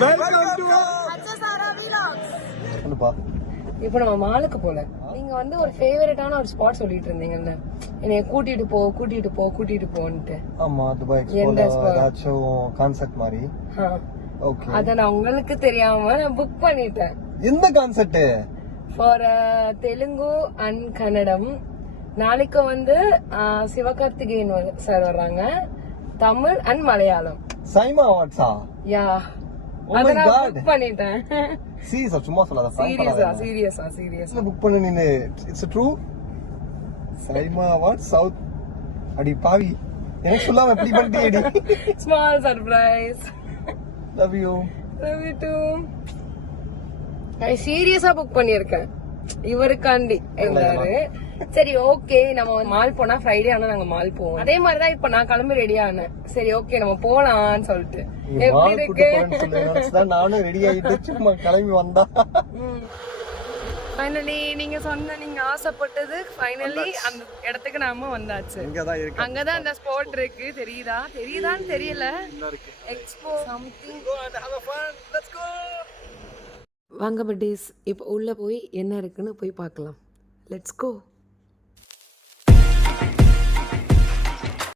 Welcome to HSRA vlogs. இப்போ நம்ம மாலுக்கு போல. நீங்க வந்து ஒரு ஃபேவரட்டான ஒரு ஸ்பாட் சொல்லிட்டு இருந்தீங்கல்ல, என்னைய கூட்டிட்டு போன்ட்டு. ஆமா, துபாய் எக்ஸ்போல ஏதாச்சும் கான்செப்ட் மாதிரி. ஓகே, அத நான் உங்களுக்கு தெரியாம நான் புக் பண்ணிட்டேன். எந்த concept? For Telugu and Kannada. நாளைக்கு வந்து சிவகார்த்திகேயன் சார் வர்றாங்க. தமிழ் அண்ட் மலையாளம். சைமா அவார்ட்ஸா? யா, அத நான் புக் பண்ணிட்டேன். சீரியஸா? சும்மா சொல்லாத. சீரியஸா புக் பண்ண நீனு. It's true. SIIMA award south. அடி பாவி, எனக்கு சொல்லாம எப்படி பண்ணிட்டீடி? Small surprise. Love you too. நான் சீரியஸா புக் பண்ணிருக்கேன் இவருக்காண்டி இருந்தாரு. சரி ஓகே, நம்ம மால் போனா ஃப்ரைடே ஆனா நாங்க மால் போவோம். அதே மாதிரிதான் இப்ப நான் கிளம்பி ரெடி ஆனேன். சரி ஓகே நம்ம போலாம்னு சொல்லிட்டு. எப்படி இருக்கு? நானும் ரெடி ஆயிட்டு சும்மா கிளம்பி வந்தா. ஃபைனலி நீங்க ஆசைப்பட்டது ஃபைனலி அந்த இடத்துக்கு நாம வந்தாச்சு. அங்கதான் அந்த ஸ்பாட் இருக்கு. தெரியுதான்னு தெரியல. Expo something. வாங்க பட்டீஸ், இப்போ உள்ள போய் என்ன இருக்குன்னு போய் பார்க்கலாம். லெட்ஸ் கோ.